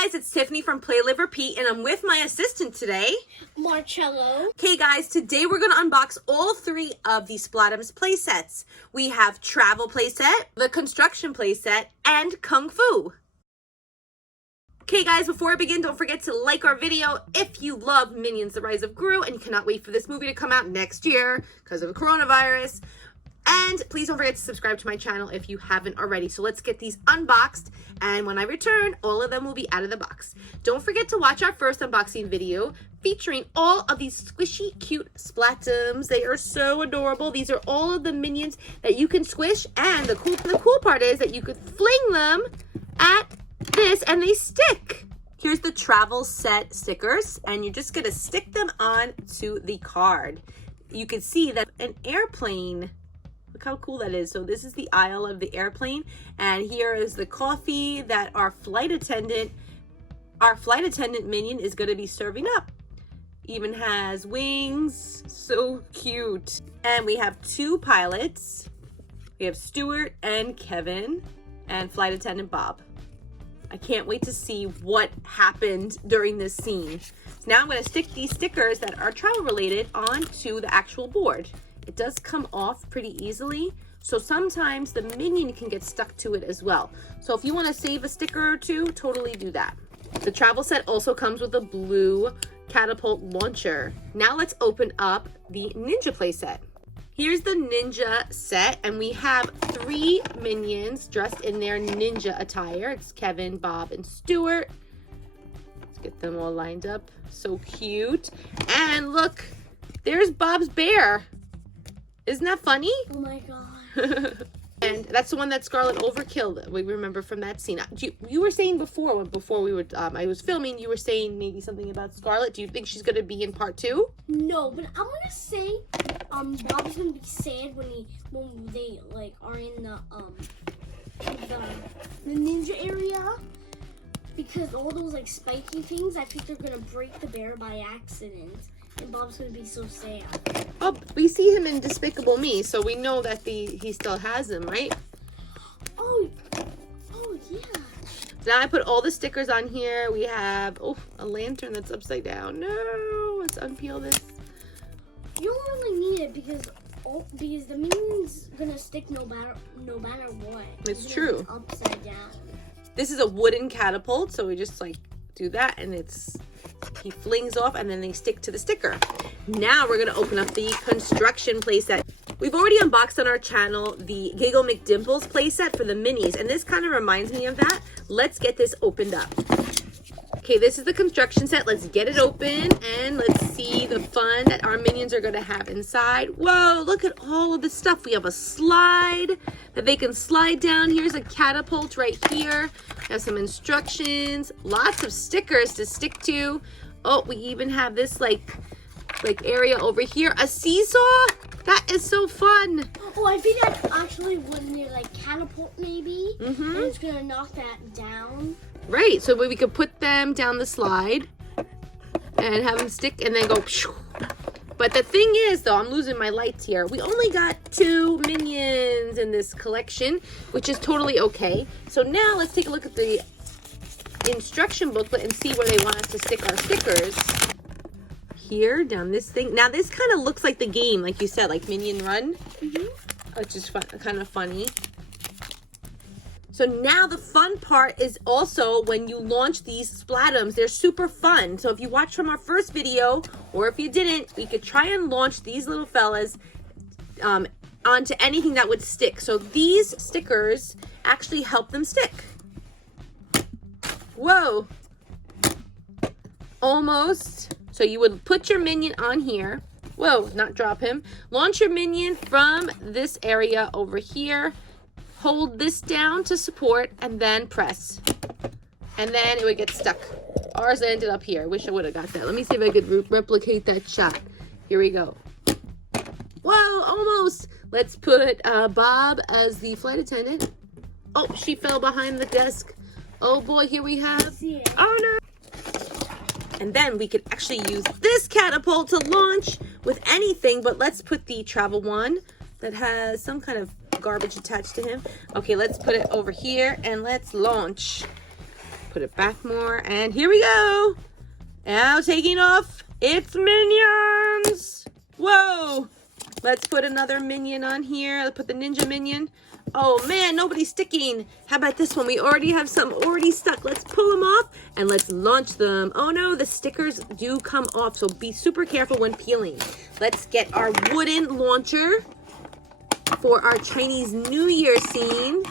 guys, it's Tiffany from Play Live Repeat, and I'm with my assistant today, Marcello. Okay guys, today we're going to unbox all 3 of the Splat'Ems playsets. We have Travel playset, the Construction playset, and Kung Fu. Okay guys, before I begin, don't forget to like our video if you love Minions: The Rise of Gru and you cannot wait for this movie to come out next year because of the coronavirus. And please don't forget to subscribe to my channel if you haven't already. So let's get these unboxed, and when I return, all of them will be out of the box. Don't forget to watch our first unboxing video featuring all of these squishy, cute Splat'Ems. They are so adorable. These are all of the Minions that you can squish, and the cool part is that you could fling them at this and they stick. Here's the travel set stickers, and you're just gonna stick them on to the card. You can see that an airplane. Look how cool that is. So this is the aisle of the airplane, and here is the coffee that our flight attendant Minion is going to be serving up. Even has wings. So cute. And we have 2 pilots. We have Stuart and Kevin and flight attendant Bob. I can't wait to see what happened during this scene. So now I'm going to stick these stickers that are travel related onto the actual board. It does come off pretty easily, so sometimes the Minion can get stuck to it as well. So if you want to save a sticker or 2, totally do that. The travel set also comes with a blue catapult launcher. Now let's open up the Ninja playset. Here's the Ninja set, and we have 3 Minions dressed in their ninja attire. It's Kevin, Bob, and Stuart. Let's get them all lined up. So cute. And look, there's Bob's bear. Isn't that funny? Oh my god. And that's the one that Scarlet overkilled. We remember from that scene. You were saying before we were I was filming, you were saying maybe something about Scarlet. Do you think she's gonna be in part 2? No, but I'm gonna say Bob's gonna be sad when they like are in the ninja area, because all those like spiky things, I think they're gonna break the bear by accident. And Bob's gonna be so sad. Oh, we see him in Despicable Me, so we know that he still has them, right? Oh yeah. So now I put all the stickers on here. We have a lantern that's upside down. No, let's unpeel this. You don't really need it because the Minion's gonna stick no matter what. It's true. It's upside down. This is a wooden catapult, so we just like do that, and he flings off, and then they stick to the sticker. Now we're gonna open up the Construction playset. We've already unboxed on our channel the Giggle McDimples playset for the minis, and this kind of reminds me of that. Let's get this opened up. Okay, this is the Construction set. Let's get it open, and let's see the fun that our Minions are gonna have inside. Whoa, look at all of this stuff. We have a slide that they can slide down. Here's a catapult right here. We have some instructions, lots of stickers to stick to. Oh, we even have this like area over here. A seesaw? That is so fun. Oh, I think that's actually when they like catapult maybe. And it's gonna knock that down. Right, so we could put them down the slide and have them stick and then go. But the thing is, though, I'm losing my lights here. We only got 2 Minions in this collection, which is totally okay. So now let's take a look at the instruction booklet and see where they want us to stick our stickers. Here, down this thing. Now, this kind of looks like the game, like you said, like Minion Run, which is kind of funny. So now the fun part is also when you launch these Splat'Ems. They're super fun. So if you watched from our first video, or if you didn't, we could try and launch these little fellas onto anything that would stick. So these stickers actually help them stick. Whoa. Almost. So you would put your Minion on here. Whoa, not drop him. Launch your Minion from this area over here. Hold this down to support and then press. And then it would get stuck. Ours ended up here. Wish I would have got that. Let me see if I could replicate that shot. Here we go. Whoa, almost. Let's put Bob as the flight attendant. Oh, she fell behind the desk. Oh boy, here we have. Oh no. And then we could actually use this catapult to launch with anything, but let's put the travel one that has some kind of garbage attached to him. Okay, let's put it over here and let's launch. put it back more. And here we go. Now taking off its minions. Whoa. Let's put another minion on here. Let's put the ninja minion. Oh man, nobody's sticking. How about this one? We already have some already stuck. Let's pull them off and let's launch them. Oh no, the stickers do come off, so be super careful when peeling. Let's get our wooden launcher for our Chinese New Year scene.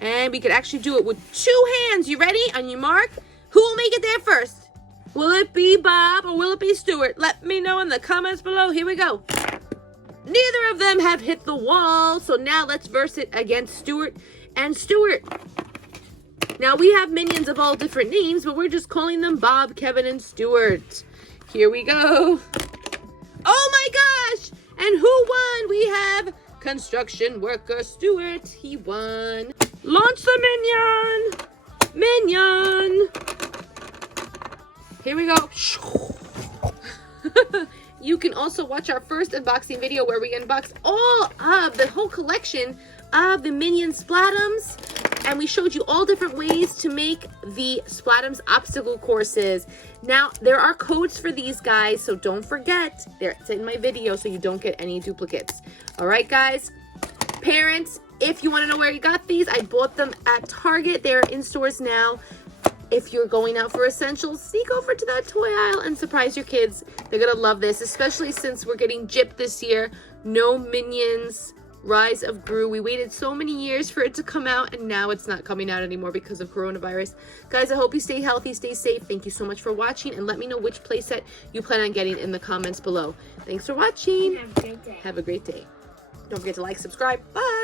And we could actually do it with 2 hands. You ready? On your mark. Who will make it there first? Will it be Bob or will it be Stuart? Let me know in the comments below. Here we go. Neither of them have hit the wall, so now let's verse it against Stuart and Stuart. Now, we have minions of all different names, but we're just calling them Bob, Kevin, and Stuart. Here we go. Oh my gosh! And who won? We have construction worker Stuart. He won. Launch the minion! Minion! Here we go. You can also watch our first unboxing video where we unboxed all of the whole collection of the Minion Splat'Ems. And we showed you all different ways to make the Splat'Ems obstacle courses. Now, there are codes for these guys, so don't forget. It's in my video so you don't get any duplicates. All right, guys. Parents, if you want to know where you got these, I bought them at Target. They're in stores now. If you're going out for essentials, sneak over to that toy aisle and surprise your kids. They're going to love this, especially since we're getting gypped this year. No Minions Rise of Gru. We waited so many years for it to come out, and now it's not coming out anymore because of coronavirus. Guys, I hope you stay healthy, stay safe. Thank you so much for watching, and let me know which playset you plan on getting in the comments below. Thanks for watching. Have a great day. Have a great day. Don't forget to like, subscribe. Bye.